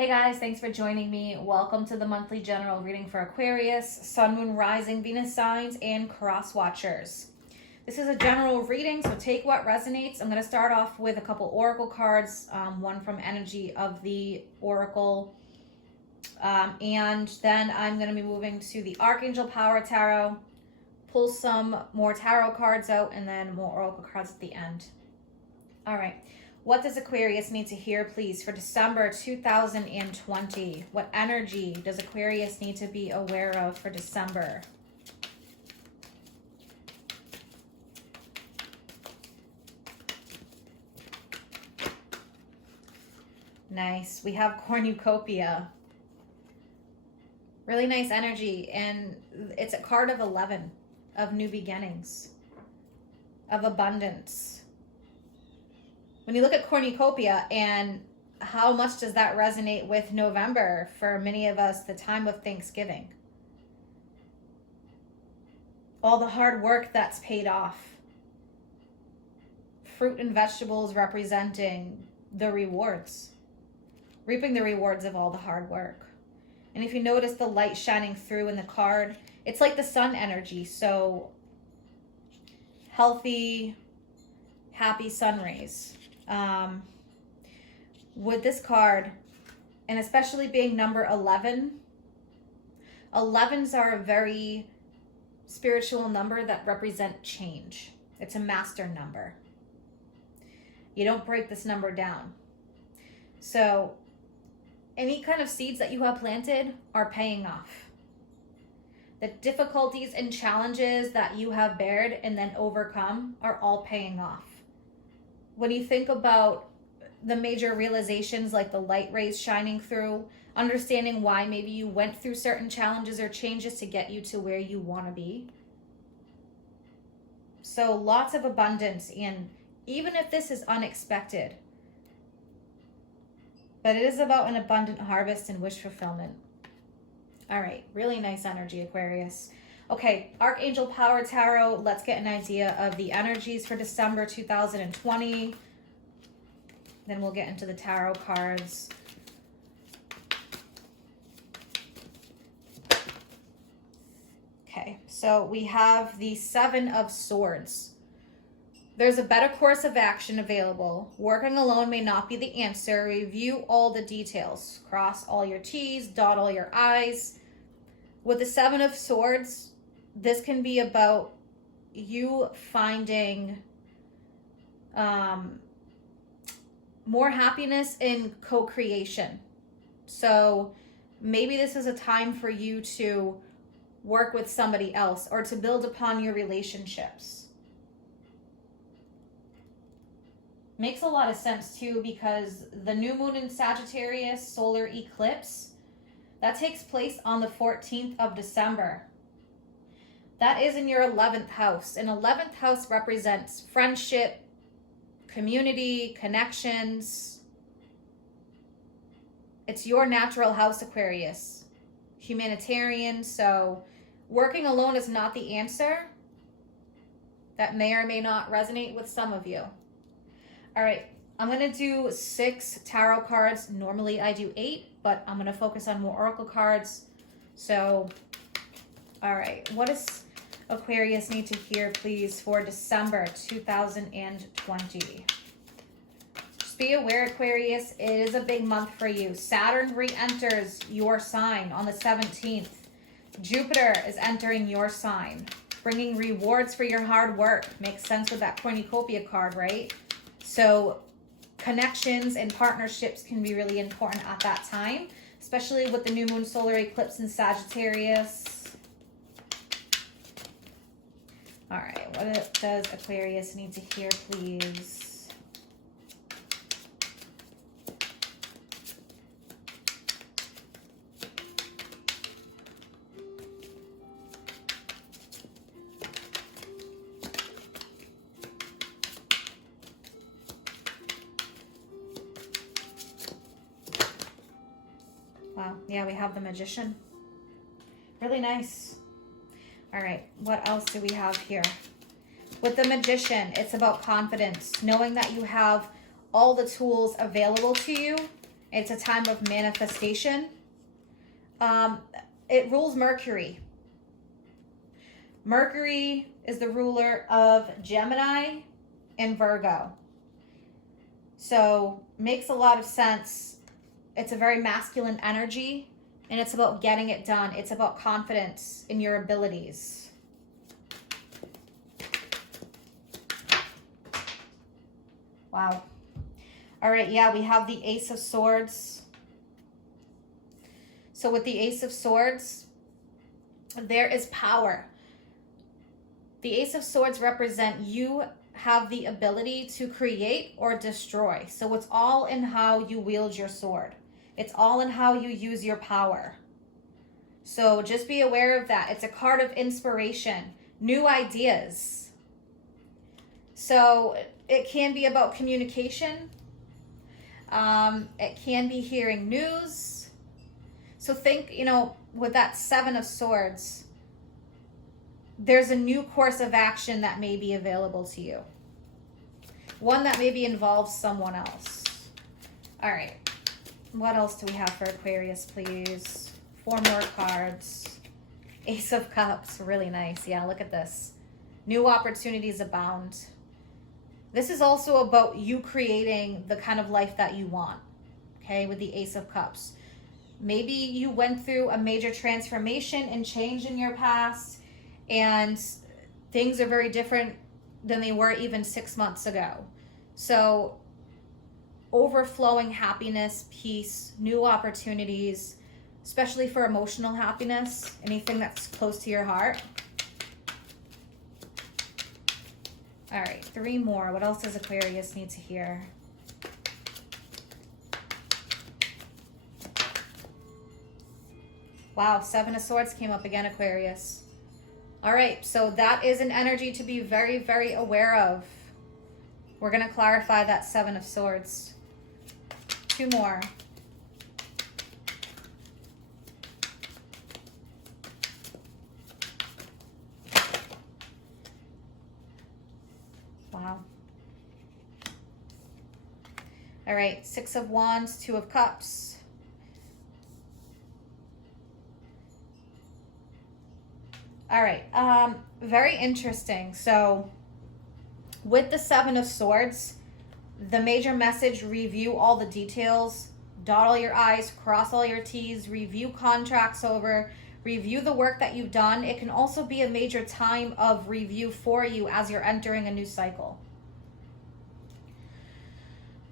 Hey guys, thanks for joining me. Welcome to the monthly general reading for Aquarius, Sun, Moon, Rising, Venus signs, and cross watchers. This is a general reading, so take what resonates. I'm going to start off with a couple oracle cards, one from Energy of the Oracle, and then I'm going to be moving to the Archangel Power Tarot, pull some more tarot cards out, and then more oracle cards at the end. All right. What does Aquarius need to hear, please, for December 2020? What energy does Aquarius need to be aware of for December? Nice. We have cornucopia. Really nice energy. And it's a card of 11, of new beginnings, of abundance. When you look at cornucopia and how much does that resonate with November, for many of us, the time of Thanksgiving? All the hard work that's paid off. Fruit and vegetables representing the rewards. Reaping the rewards of all the hard work. And if you notice the light shining through in the card, it's like the sun energy. So healthy, happy sun rays. With this card, and especially being number 11, 11s are a very spiritual number that represent change. It's a master number. You don't break this number down. So any kind of seeds that you have planted are paying off. The difficulties and challenges that you have bared and then overcome are all paying off. When you think about the major realizations, like the light rays shining through, understanding why maybe you went through certain challenges or changes to get you to where you want to be. So lots of abundance, and even if this is unexpected, but it is about an abundant harvest and wish fulfillment. All right, really nice energy, Aquarius. Okay, Archangel Power Tarot, let's get an idea of the energies for December 2020. Then we'll get into the tarot cards. Okay, so we have the Seven of Swords. There's a better course of action available. Working alone may not be the answer. Review all the details. Cross all your T's, dot all your I's. With the Seven of Swords, this can be about you finding more happiness in co-creation. So maybe this is a time for you to work with somebody else or to build upon your relationships. Makes a lot of sense too, because the new moon in Sagittarius solar eclipse, that takes place on the 14th of December. That is in your 11th house. And 11th house represents friendship, community, connections. It's your natural house, Aquarius. Humanitarian. So working alone is not the answer. That may or may not resonate with some of you. All right, I'm going to do 6 tarot cards. Normally I do 8, but I'm going to focus on more oracle cards. So, all right, what does Aquarius need to hear, please, for December 2020? Just be aware, Aquarius, it is a big month for you. Saturn re-enters your sign on the 17th. Jupiter is entering your sign, bringing rewards for your hard work. Makes sense with that cornucopia card, right? So connections and partnerships can be really important at that time, especially with the new moon solar eclipse in Sagittarius. All right, what does Aquarius need to hear, please? Wow, yeah, we have the Magician. Really nice. All right, what else do we have here? With the Magician, it's about confidence, knowing that you have all the tools available to you It's a time of manifestation. It rules Mercury. Mercury is the ruler of Gemini and Virgo. So makes a lot of sense. It's a very masculine energy, and it's about getting it done. It's about confidence in your abilities. Wow. All right, yeah, we have the Ace of Swords. So with the Ace of Swords, there is power. The Ace of Swords represent you have the ability to create or destroy. So it's all in how you wield your sword. It's all in how you use your power. So just be aware of that. It's a card of inspiration, new ideas. So it can be about communication. It can be hearing news. So think, with that Seven of Swords, there's a new course of action that may be available to you. One that maybe involves someone else. All right. What else do we have for Aquarius, please? 4 more cards. Ace of Cups. Really nice. Yeah, look at this. New opportunities abound. This is also about you creating the kind of life that you want. Okay, with the Ace of Cups. Maybe you went through a major transformation and change in your past, and things are very different than they were even 6 months ago. So overflowing happiness, peace, new opportunities, especially for emotional happiness, anything that's close to your heart. All right, 3 more. What else does Aquarius need to hear? Wow, 7 of Swords came up again, Aquarius. All right, so that is an energy to be very, very aware of. We're going to clarify that 7 of Swords. 2 more. Wow. All right, 6 of Wands, 2 of Cups. All right, very interesting. So with the 7 of Swords, the major message: review all the details, dot all your I's, cross all your T's, review contracts over, review the work that you've done. It can also be a major time of review for you as you're entering a new cycle.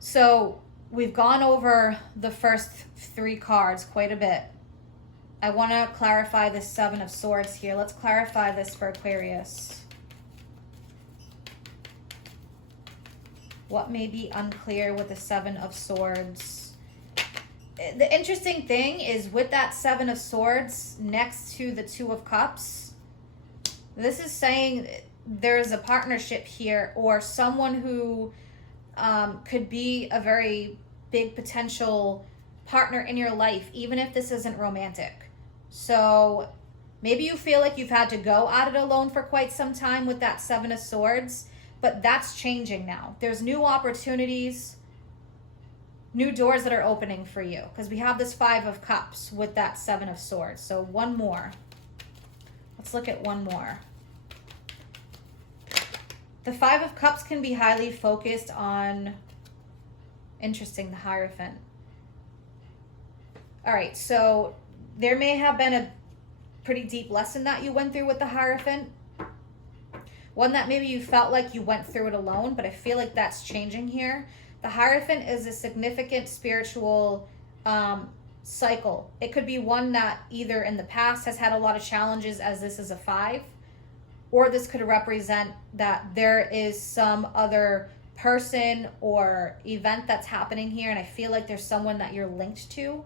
So we've gone over the first 3 cards quite a bit. I want to clarify this 7 of Swords here. Let's clarify this for Aquarius. What may be unclear with the 7 of Swords? The interesting thing is with that 7 of Swords next to the 2 of Cups, this is saying there's a partnership here, or someone who could be a very big potential partner in your life, even if this isn't romantic. So maybe you feel like you've had to go at it alone for quite some time with that 7 of Swords, but that's changing now. There's new opportunities, new doors that are opening for you, because we have this 5 of Cups with that 7 of Swords. So 1 more. Let's look at 1 more. The 5 of Cups can be highly focused on, interesting, the Hierophant. All right, so there may have been a pretty deep lesson that you went through with the Hierophant. One that maybe you felt like you went through it alone, but I feel like that's changing here. The Hierophant is a significant spiritual cycle. It could be one that either in the past has had a lot of challenges, as this is a 5, or this could represent that there is some other person or event that's happening here, and I feel like there's someone that you're linked to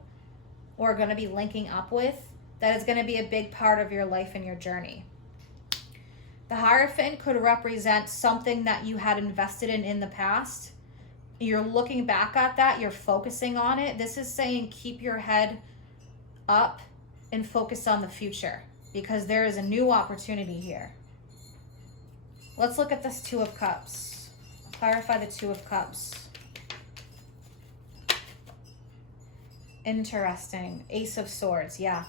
or going to be linking up with that is going to be a big part of your life and your journey. The Hierophant could represent something that you had invested in the past. You're looking back at that, you're focusing on it. This is saying keep your head up and focus on the future, because there is a new opportunity here. Let's look at this 2 of Cups. Clarify the 2 of Cups. Interesting. Ace of Swords, yeah.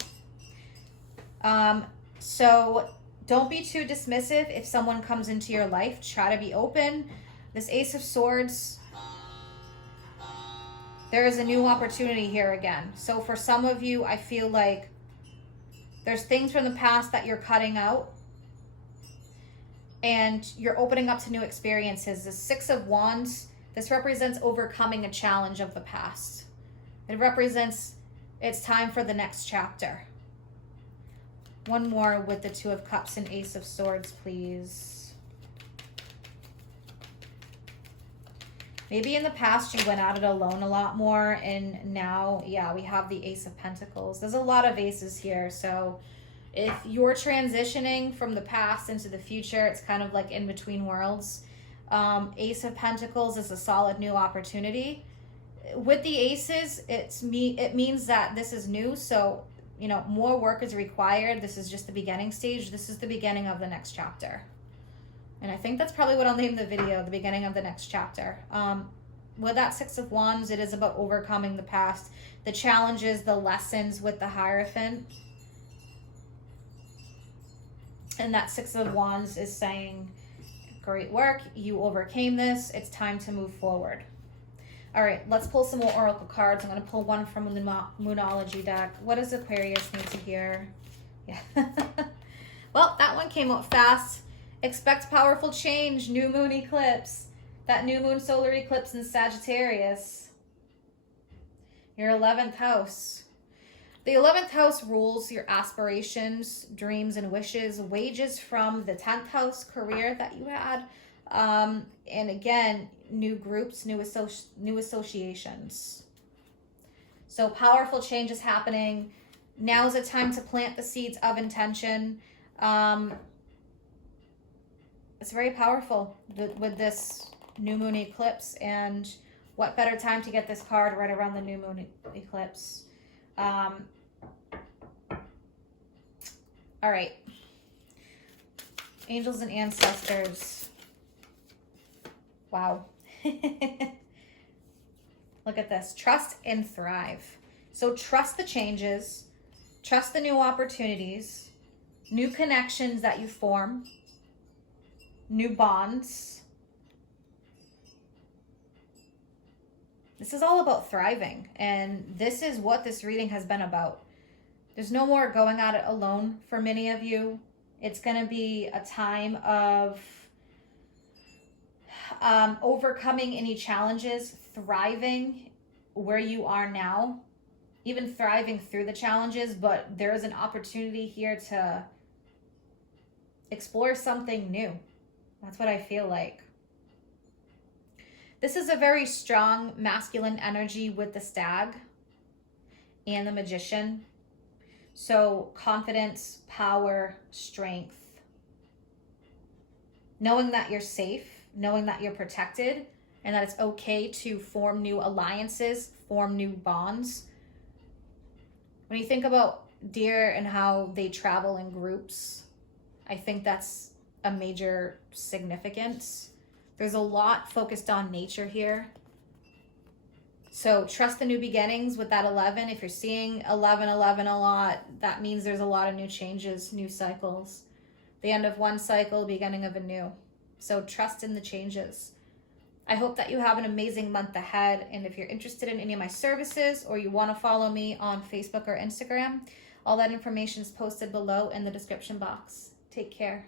So don't be too dismissive if someone comes into your life. Try to be open. This Ace of Swords, there is a new opportunity here again. So for some of you, I feel like there's things from the past that you're cutting out and you're opening up to new experiences. The Six of Wands, this represents overcoming a challenge of the past. It represents it's time for the next chapter. One more with the Two of Cups and Ace of Swords, please. Maybe in the past you went at it alone a lot more, and now, yeah, we have the Ace of Pentacles. There's a lot of aces here, so if you're transitioning from the past into the future, it's kind of like in between worlds. Ace of Pentacles is a solid new opportunity. With the aces, it means that this is new, so you know, more work is required. This is just the beginning stage. This is the beginning of the next chapter. And I think that's probably what I'll name the video, the beginning of the next chapter. With that Six of Wands, it is about overcoming the past, the challenges, the lessons with the Hierophant. And that Six of Wands is saying, great work, you overcame this, it's time to move forward. All right, let's pull some more oracle cards. I'm going to pull one from the Moonology deck. What does Aquarius need to hear? Yeah. Well, that one came out fast. Expect powerful change, new moon eclipse. That new moon solar eclipse in Sagittarius. Your 11th house. The 11th house rules your aspirations, dreams, and wishes. Wages from the 10th house career that you had. And again, new groups, new associations. So powerful change is happening. Now is the time to plant the seeds of intention. It's very powerful with this new moon eclipse, and what better time to get this card right around the new moon eclipse. All right. Angels and ancestors. Wow. Look at this. Trust and thrive. So trust the changes. Trust the new opportunities. New connections that you form. New bonds. This is all about thriving. And this is what this reading has been about. There's no more going at it alone for many of you. It's going to be a time of overcoming any challenges, thriving where you are now, even thriving through the challenges, but there is an opportunity here to explore something new. That's what I feel like. This is a very strong masculine energy with the Stag and the Magician. So confidence, power, strength. Knowing that you're safe, knowing that you're protected, and that it's okay to form new alliances, form new bonds. When you think about deer and how they travel in groups, I think that's a major significance. There's a lot focused on nature here. So trust the new beginnings with that 11. If you're seeing 11, 11 a lot, that means there's a lot of new changes, new cycles. The end of one cycle, beginning of a new. So trust in the changes. I hope that you have an amazing month ahead. And if you're interested in any of my services or you want to follow me on Facebook or Instagram, all that information is posted below in the description box. Take care.